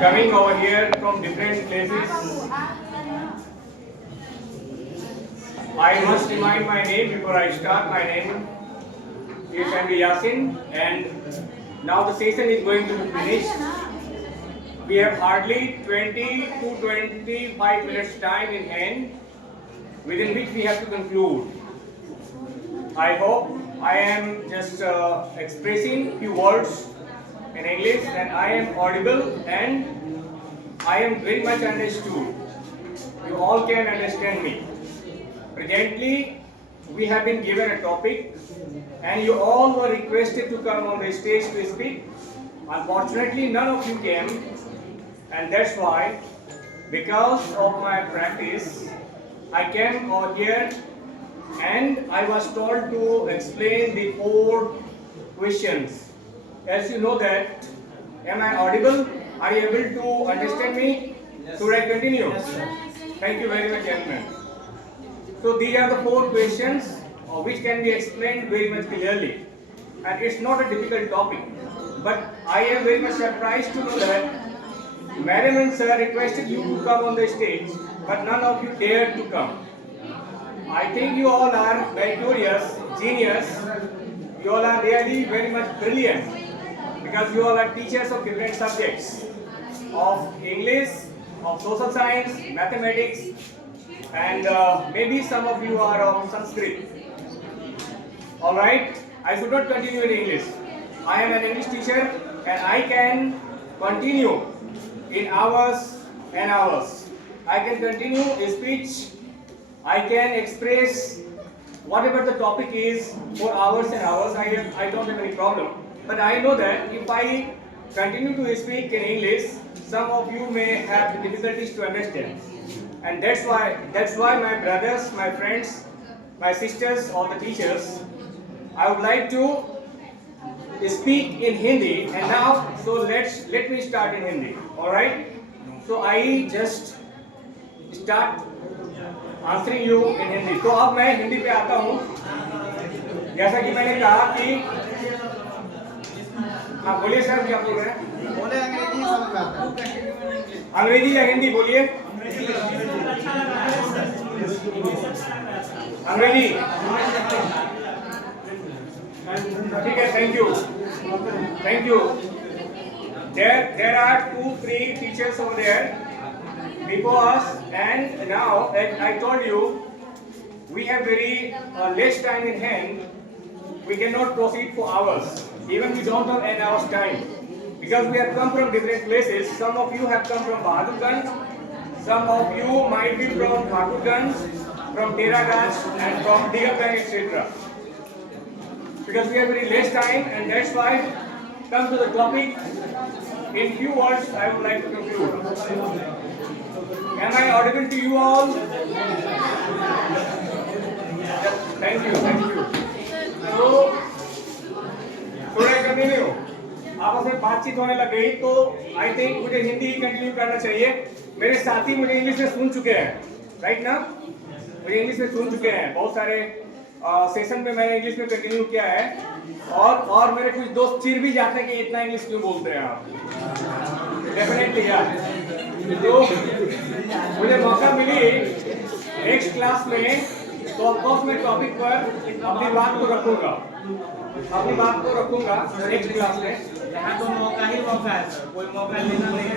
coming over here from different places. I must remind my name before I start. My name is MD Yasin, and now the session is going to be finished. We have hardly 20 to 25 minutes time in hand, within which we have to conclude. I hope I am just expressing few words in English and I am audible and I am very much understood. You all can understand me. Presently, we have been given a topic and you all were requested to come on the stage to speak. Unfortunately, none of you came, and that's why, because of my practice, I came over here and I was told to explain the 4 questions. As you know that, am I audible? Are you able to understand me? Yes. Should I continue? Yes, sir. Thank you very much, gentlemen. So these are the 4 questions which can be explained very much clearly. And it's not a difficult topic. But I am very much surprised to know that Madam and Sir requested you to come on the stage, but none of you dared to come. I think you all are meritorious, genius. You all are really very much brilliant because you all are teachers of different subjects, of English, of social science, mathematics, and maybe some of you are of Sanskrit. Alright, I should not continue in English. I am an English teacher and I can continue in hours and hours. I can continue a speech. I can express whatever the topic is for hours and hours. I don't have any problem. But I know that if I continue to speak in English, some of you may have difficulties to understand. And that's why my brothers, my friends, my sisters, all the teachers, I would like to speak in Hindi. And now, so let me start in Hindi. All right? So I just start answering you in Hindi. तो अब मैं हिंदी पे आता हूँ. जैसा कि मैंने कहा कि हाँ बोलिए सर, क्या बोल रहे हैं? बोले अंग्रेजी समझ में आता है. अंग्रेजी या हिंदी बोलिए. अंग्रेजी. ठीक है, thank you. There are 2-3 teachers over there before us, and now, as I told you, we have very less time in hand. We cannot proceed for hours. Even we don't have an hour's time. Because we have come from different places. Some of you have come from Bahadurganj. Some of you might be from Thakurganj, from Teraganj, and from Digaganj, etc. Because we have very less time, and that's why, come to the topic. In few words, I would like to conclude. Am I audible to you all? Thank you. So, should I continue? आपस में बातचीत होने लग गई तो I think मुझे हिंदी ही continue करना चाहिए. मेरे साथी मुझे इंग्लिश में सुन चुके हैं, राइट ना? मुझे इंग्लिश में सुन चुके हैं. बहुत सारे सेशन में मैंने इंग्लिश में कंटिन्यू किया है, और मेरे कुछ दोस्त चिढ़ भी जाते हैं कि इतना इंग्लिश क्यों बोलते हैं आप. डेफिनेटली यार. तो मुझे मौका मिली नेक्स्ट क्लास में, तो ऑफकोर्स मैं टॉपिक पर अपनी बात को रखूंगा नेक्स्ट क्लास में. यहाँ तो मौका ही मौका है सर, कोई मौका लेना नहीं है.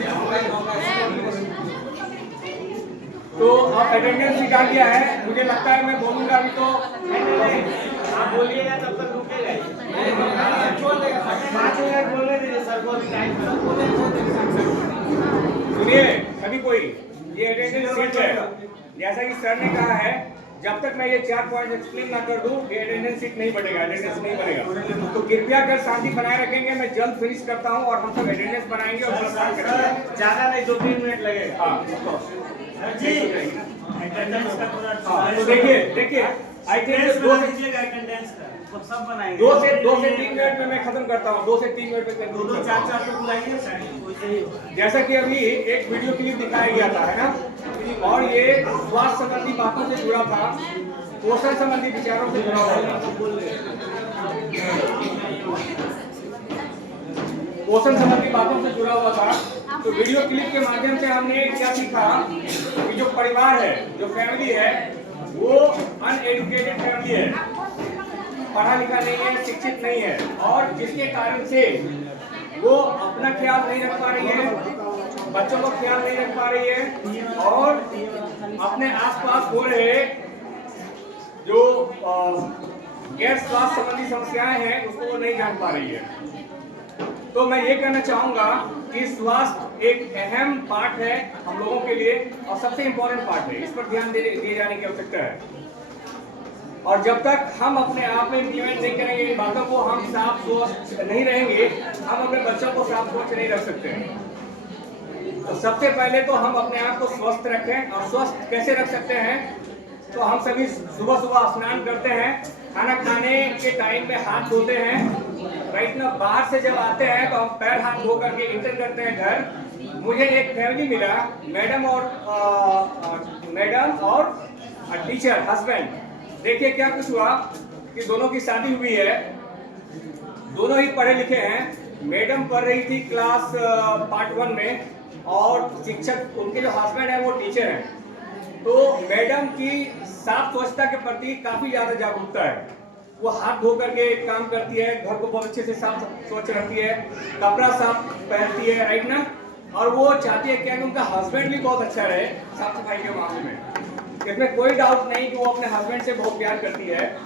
तो अब अटेंडेंस शीट आ गया है. मुझे लगता है मैं बोलूंगा अभी तो आप बोलिएगा तब तक रुकेगा. छोड़ देगा 5 मिनट बोलने दीजिए सर को. सुनिए सभी कोई, ये अटेंडेंस शीट है. जैसा कि सर ने कहा है, जब तक मैं ये 4 पॉइंट एक्सप्लेन ना कर दूं, ये अटेंडेंस शीट नहीं बनेगा, अटेंडेंस नहीं बनेगा. तो कृपया कर शांति बनाए रखेंगे. मैं जल्द फिनिश करता हूं और हम सब अटेंडेंस बनाएंगे और सब करेंगे. ज्यादा नहीं, 2-3 मिनट लगेगा. हाँ जी, अटेंडेंस का पूरा. तो देखिए आई थिंक 2 से 3 मिनट में मैं खत्म करता हूँ. 2 से 3 मिनट में 2-4 पे बुलाइए. जैसा कि अभी एक वीडियो क्लिप दिखाया गया था, है ना, और ये स्वास्थ्य संबंधी बातों से जुड़ा था, पोषण संबंधी विचारों से जुड़ा हुआ था. पोषण संबंधी बातों से जुड़ा हुआ था। तो वीडियो क्लिप के माध्यम से हमने क्या सीखा कि जो परिवार है, जो फैमिली है, वो अनएजुकेटेड फैमिली है, पढ़ा लिखा नहीं है, शिक्षित नहीं है, और जिसके कारण से वो अपना ख्याल नहीं रख पा रही है, बच्चों का ख्याल नहीं रख पा रही है, और अपने आसपास हो रहे जो गैर स्वास्थ्य संबंधी समस्याएं हैं उसको वो नहीं जान पा रही है। तो मैं ये कहना चाहूंगा कि स्वास्थ्य एक अहम पार्ट है हम लोगों के लिए और सबसे इम्पोर्टेंट पार्ट है, इस पर ध्यान दिए जाने की आवश्यकता है। और जब तक हम अपने आप में इम्प्लीमेंट नहीं करेंगे इन बातों को, हम साफ स्वच्छ नहीं रहेंगे, हम अपने बच्चों को साफ स्वच्छ नहीं रख सकते। तो सबसे पहले तो हम अपने आप को स्वस्थ रखें, और स्वस्थ कैसे रख सकते हैं? तो हम सभी सुबह सुबह स्नान करते हैं, खाना खाने के टाइम पे हाथ धोते हैं, राइट ना। बाहर से जब आते हैं तो हम पैर हाथ धो करके इंटर करते हैं घर। मुझे एक फैमिली मिला, मैडम और टीचर हस्बैंड। देखिए क्या कुछ हुआ कि दोनों की शादी हुई है, दोनों ही पढ़े लिखे हैं। मैडम पढ़ रही थी क्लास पार्ट 1 में, और शिक्षक उनके जो हस्बैंड है वो टीचर हैं। तो मैडम की साफ स्वच्छता के प्रति काफी ज्यादा जागरूकता है। वो हाथ धो करके काम करती है, घर को बहुत अच्छे से साफ स्वच्छ रखती है, कपड़ा साफ पहनती है, राइट ना। और वो चाहती है क्या कि उनका हस्बैंड भी बहुत अच्छा रहे साफ सफाई के मामले में। इसमें कोई डाउट नहीं कि वो अपने हस्बैंड से बहुत प्यार करती है।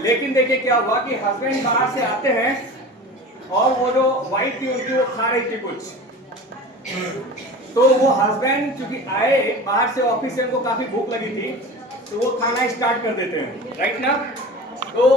लेकिन देखिए क्या हुआ कि हस्बैंड बाहर से आते हैं, और वो जो वाइफ थी उनकी वो खा रही थी कुछ। तो वो हस्बैंड चूंकि आए बाहर से ऑफिस से, उनको काफी भूख लगी थी, तो वो खाना स्टार्ट कर देते हैं, राइट ना।